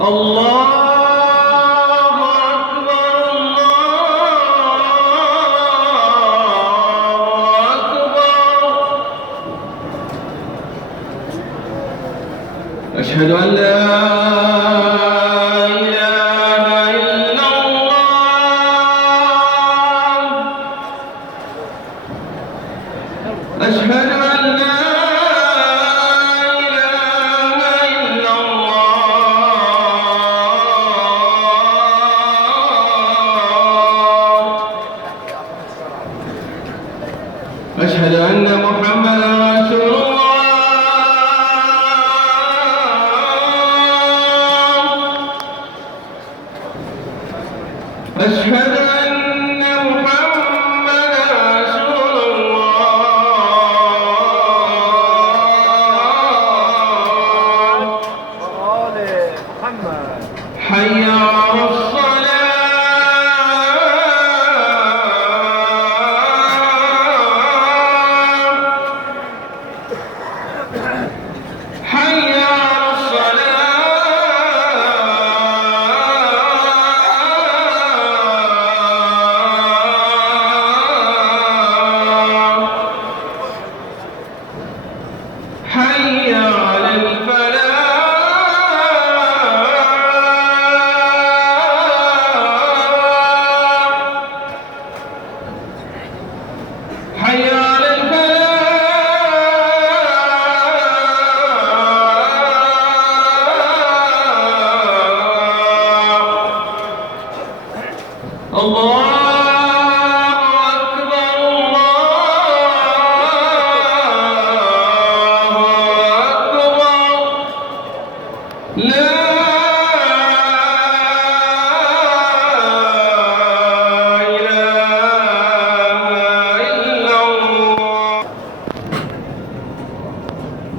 الله أكبر الله أكبر. أشهد أن لا إله إلا الله. أشهد أن لا أشهد أن محمدًا رسول الله. أشهد أن محمدًا رسول الله. حي على الصلاة. حي على الصلاة. حي على الفلاح. حي على الله أكبر الله أكبر. لا